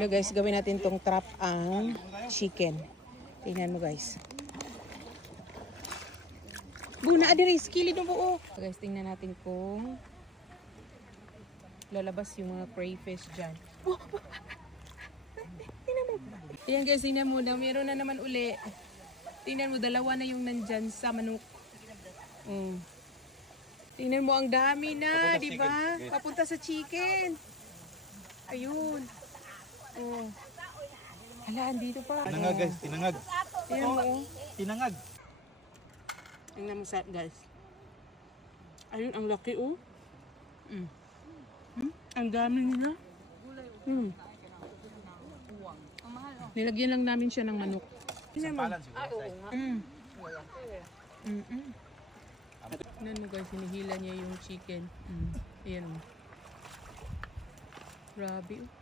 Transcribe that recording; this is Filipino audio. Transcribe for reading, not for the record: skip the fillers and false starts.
Hello guys, gawin natin tong trap ang chicken. Tingnan mo guys. Buna, adiri, skilid ng buo. So guys, tingnan natin kung lalabas yung mga crayfish dyan. Oh! Tingnan mo. Ayan guys, tingnan mo na. Meron na naman uli. Tingnan mo, dalawa na yung nandyan sa manok. Tingnan mo, ang dami na, di ba? Papunta sa chicken. Ayun. Oh. Hala, andito pa. Tinangag guys, tinangag. Tingnan mo, oh. Tinangag. Tingnan mo sa guys. Ayun, ang laki, oh. Ang dami nila. Nilagyan lang namin siya ng manok. Tingnan mo. Tingnan mo guys, hinihila niya yung chicken. Ayan. Grabe, oh.